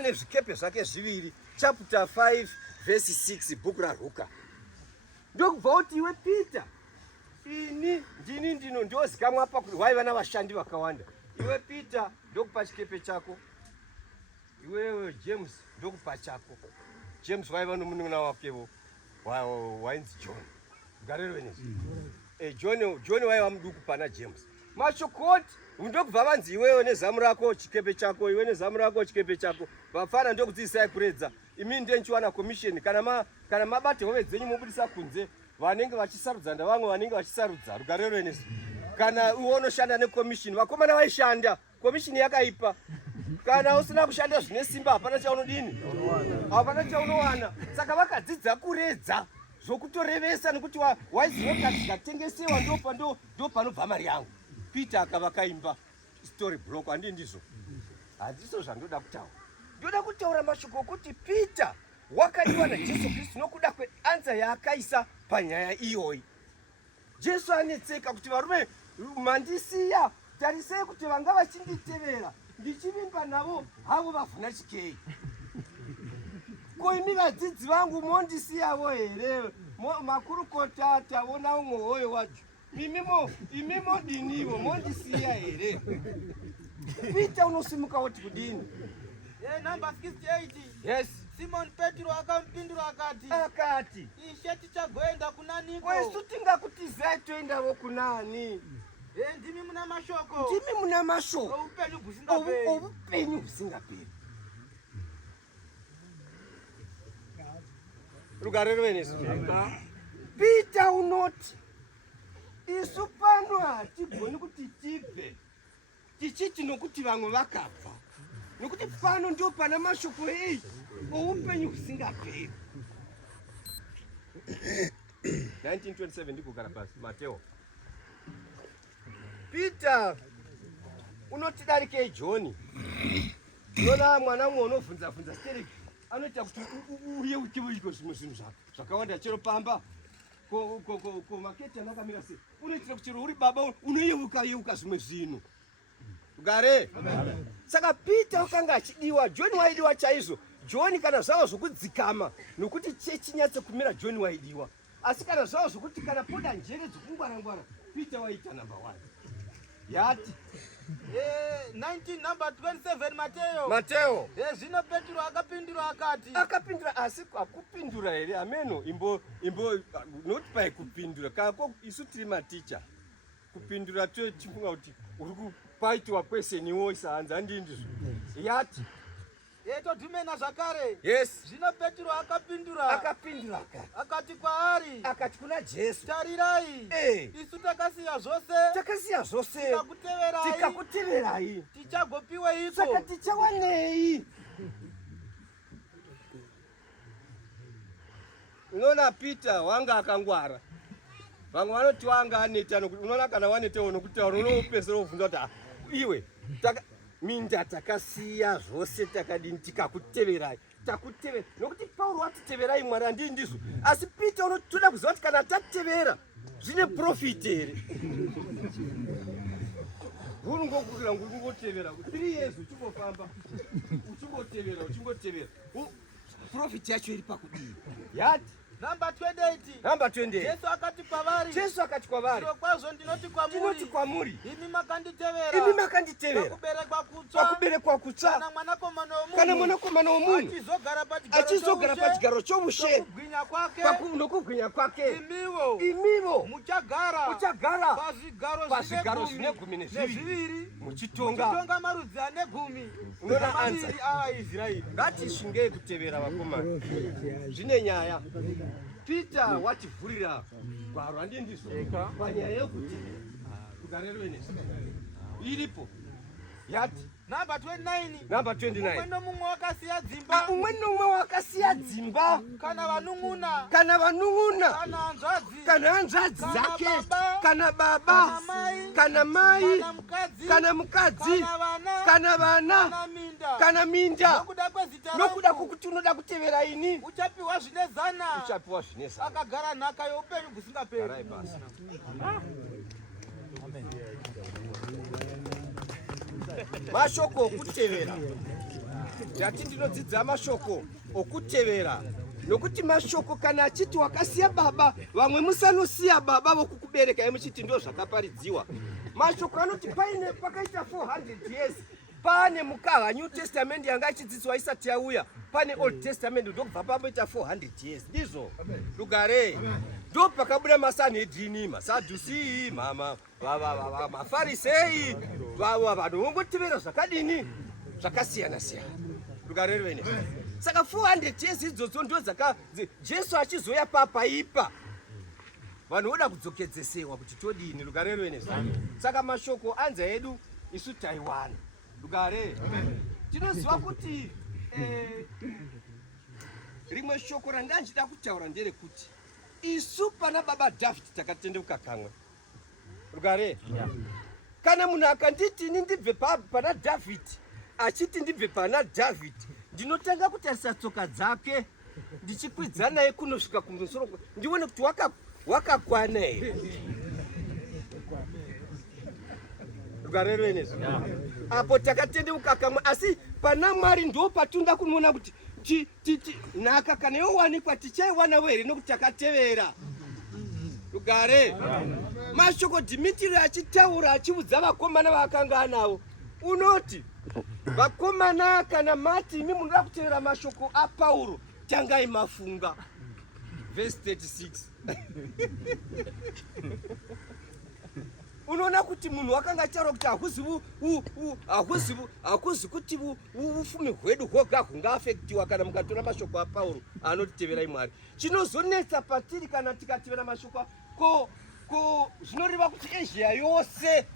nezvikepe zvake zviviri, chapter 5 verse 6 bhuku raRuka. Ndokubva kuti iwe Peter, ini ndini ndino ndozikamwa apa kuti waiva navashandi vakawanda. Iwe Peter ndokupa chikepe chako, iwewe James ndokupa chako. James waiva nomunun'una wakevo wainzi John. Garero nezi. John waiva muduku pana James. Mashokoti ndokubva vanzi iwewe nezamu rako chikepe chako, iwe nezamu rako chikepe chako. Vafana ndokudzidzisai kuredza. Imi ndiye nchiwana commission kana mabate hove dzenyu mubudisa kunze vanenge vachisarudza ndavamwe vanenge vachisarudza. Rugarero nezi. Kana uonoshanda necommission, vakomana vaishanda, commission yakaipa. Kana usina kushanda zvine simba hapana chaunodini? Hapana chaunowana. Saka vakadzidza kuredza zvokutorevesa nekuti waiziva kuti zvikatengesewa ndo panobva mari yangu. Peter akavakaimba story block, handi ndizvo. Handiso zvandoda kutaura. Ndoda kutaura mashoko okuti Peter wakadiwa naJesu Kristu nokuda kweanza yaakaisa panyaya iyoyi. Jesu anetseka kuti varume mandisiya, tarisei kuti vanga vachinditevera ndichivimba navo havo vavhuna chikei. Ko imi vadzidzi vangu mondisiyavo here? Makurukota taona umwe hoyo wacho. Imimo dinivo mondisiya here? Peter unosimuka woti kudini? Number 68. Yes. Simon Petro akampindura akati, Ishe tichagoenda kunaniko? Kwesu tingakutizai toendavo kunani? Ndimi muna mashoko. Ndimi muna mashoko. Oupenyu husingaperi. Oupenyu husingaperi. Rugarero venesu. Peter unoti isu pano hatigoni kuti tibve tichiti nokuti vamwe vakabva, nokuti pano ndio pana mashoko ei oupenyu husingaperi. 1927 ndikugara pasi Mateo. Peter unotidarikei John. Nona mwana umwe unovhunza stereki anoita kuti uye uchiviko zvimwe zvinhu zvakawanda chero pamba ko maketi anakamira sei unoitira kuti uri baba unoyeuka zvimwe zvinhu. Gare. Saka Peter wakanga achidiwa, John waidiwa chaizvo. John kana zvavo zvokudzikama nokuti chinyatse kumira John waidiwa. Asi kana zvavo zvokuti kana poda njere dzokungwara Peter waita number 1. Yati 19 number 27 Mateo. Zvino Petro akapindura akapindura asi akupindura here ameno imbo not by kupindura kako isu tiri maticha kupindura tochifunga kuti uri kupaitwa question iwo isaanza ndizvo. Yati todhumena zvakare. Yes. Zvino Petro akapindura akati kwaari, akati kuna Jesu, tarirai, isu takasiya zvose tikakuteverai, tichagopiweiko? saka tichawanei? Unoona Peter wanga akangwara. Vamwe vanoti wanga aneta nokuti unoona kana wanetewo nokutaura unopedzera kuvhunza kuti iwe minda takasiya zvose takadini tikakuteverai. Takutevera nokuti Pauro watiteverai Mwari handi ndizvo. Asi Peter unotoda kuziva kuti kana tatevera zvine profit here. Ngurungokukira ngurungotevera 3 years uchingofamba uchingotevera profit yacho iri pakudii. Yati Number 28. Jesu akati kwavari, kwazvo ndinoti kwamuri, imi makanditevera, pakuberekwa kutsva, kana mwanakomana womunhu achizogara pachigaro choushe, nokubwinya kwake, imivo muchagara pazvigaro zvine 12 muchitonga marudzi ane 10. Unoona anza avaIsraeri. Ngatishingei kutevera vakomana, zvine nyaya. Peter wativhurira gwaro handi ndizvo panyaya yekuti rugarero venesi iripo. Yati number 29. Umwe nomumwe wakasiya dzimba, kana vanun'una, kana hanzvadzi dzake, kana baba, kana mai, kana mukadzi, kana vana, kana minda, nokuda kwokuti unoda kutevera ini, uchapiwa zvine zana. Akagara nhaka youpenyu husingaperi. Mashoko okutevera ndati ndinodzidza mashoko okutevera, nokuti mashoko kana achiti wakasiya baba, vamwe musanosiya baba vokukubereka muchiti ndo zvakaparidziwa. Mashoko anoti paine pakaita 400 years pane mukava New Testament yanga ichidzidzwa isati yauya, pane Old Testament ndokubva pamoita 400 years. Ndizvo Lugare ndo pakabuda maSanhedrini, maSadhusi, maFarisei, vanhu vongotevera zvakadini zvakasiyana siyana. Lugare rwene saka 400 years idzodzo ndo Jesu achizoya papaipa vanhu voda kudzokedzesewa kuti todini. Lugare rwene saka mashoko anza edu isu taiwana. Lugare tinoziva kuti rimwe shoko randanjida kutaura nderekuti isu pana baba David takatendeuka kamwe. Lugare kana munhu akanditi ini ndibve pana David achiti ndibve pana David, ndinotanga kutarisa tsoka dzake ndichikwidza naye kunosvika kumusoro ndione kuti wakakwana here. Lugare rwenezvo apo takatendeuka kamwe, asi pana Mwari ndo patunda kunoona kuti nhaka kana yowanikwa tichaiwana here nokuti takatevera. Lugare mashoko Dhimitiri achitaura achiudza vakomana vaakanga anavo unoti vakomana kana mati imi munoda kutevera mashoko aPauro tangai mafunga. Verse 36 unoona kuti munhu wakanga achitaura kuti hakuzi kuti ufumi hwedu hwoga hungaafektiwa kana mukatora mashoko aPauro anoteverai Mwari. Chinozonetsa patiri kana tikatevera mashoko ko zvinoreva kuti Asia yose.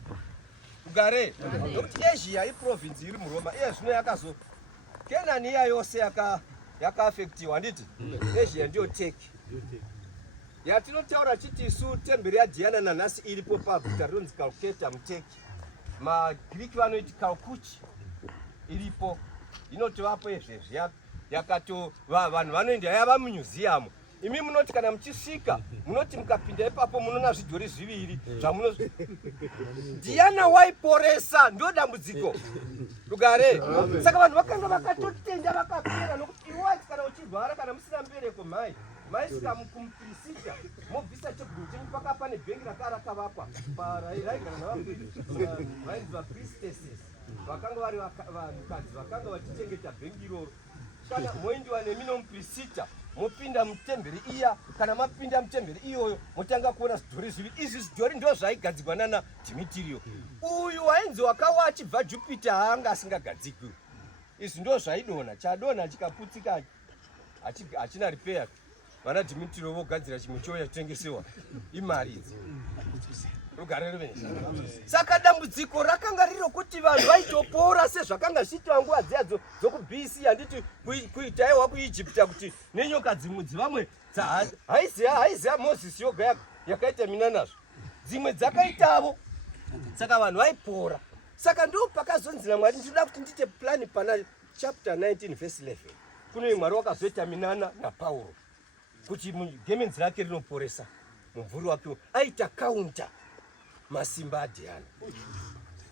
Lugare nokuti Asia iprovince iri muRoma iye zvino yakazo Kenani iya yose yakaafektiwa handiti. Asia ndiyo Turkey yatinotaura chiti isu temberi yaDiana nanhasi iripo paguta rinonzi Calcutta muTurkey. MaGreek vanoti Kalkuchi iripo inotovapo izvezvi yakato vanhu vanoenda yava mumuseum. Imi munoti kana muchisvika munoti mukapinda ipapo munoona zvidhori zviviri zvamuno. Diana waiporesa ndo dambudziko. Lugare saka vanhu vakanga vakatotenda vakapera nokuti iwati kana uchirwara kana musina mubereko maisvika kumupirisita mobvisa cheguru chenyu paka pane bhengi rakavakwa parairaigara navainzi vapriestesses vakanga vari vanhukadzi vakanga vachichengeta bhengi iroro. Kana moendiwa nemi nomupirisita mopinda mutemberi iya, kana mapinda mutemberi iyoyo motanga kuona zvidhori zviviri. Izvi zvidhori ndo zvaigadzigwa nana Dhimitriyo. Uyu wainzi wakawa achibva Jupiter haanga asingagadzikwi. Izvi ndo zvaidonha, chadonha chikaputsika hachina repair. Vana Dhimitriyo vogadzira chimwe chouya kutengesewa imari idzi. Lugare rwenezvo saka dambudziko rakanga riro kuti vanhu vaitopora sezvakanga zvichiitwa nguva dziya dzokuBC. Handiti kuitaiwa kuIjipita kuti nenyoka dzimwe dzivamwe haiziya Mozisi yoga yakaita mina nazvo, dzimwe dzakaitavo. Saka vanhu vaipora. Saka ndo pakazonzira Mwari ndinoda kuti ndite plani pana chapter 19 verse 11 kuno Mwari wakazoita minana naPauro kuti gemenzi rake rinoporesa mumvuri wake aita kaunta masimba aDiana.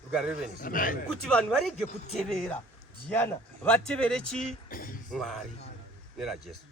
Lugare rwenezvo kuti vanhu varege kutevera Diana vatevere Mwari neraJesu.